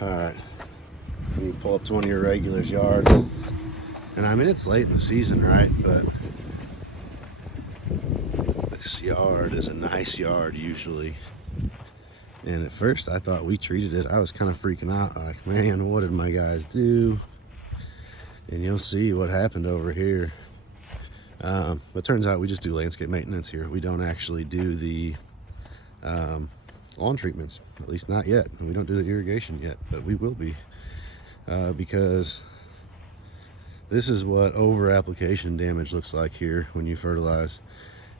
All right, you pull up to one of your regulars' yards, and I mean it's late in the season, right? But this yard is a nice yard usually. And at first I thought we treated it. I was kind of freaking out, like, man, what did my guys do? And you'll see what happened over here. But turns out we just do landscape maintenance here. We don't actually do the lawn treatments, at least not yet. We don't do the irrigation yet, but we will be, because this is what over application damage looks like here when you fertilize.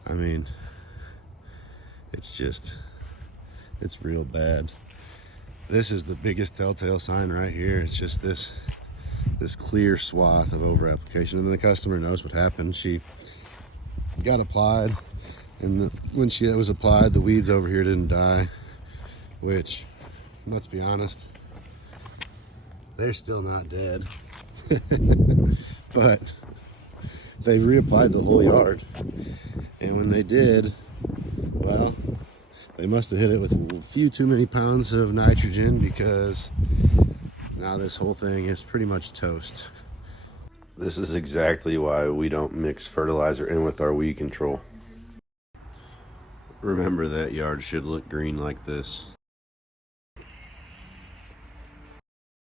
I mean, it's real bad. This is the biggest telltale sign right here. It's just this clear swath of over application, and then the customer knows what happened. She got applied, and when she was applied, the weeds over here didn't die, which, let's be honest, they're still not dead. But they reapplied the whole yard, and when they did, well, they must have hit it with a few too many pounds of nitrogen, because now this whole thing is pretty much toast. This is exactly why we don't mix fertilizer in with our weed control. Remember, that yard should look green like this.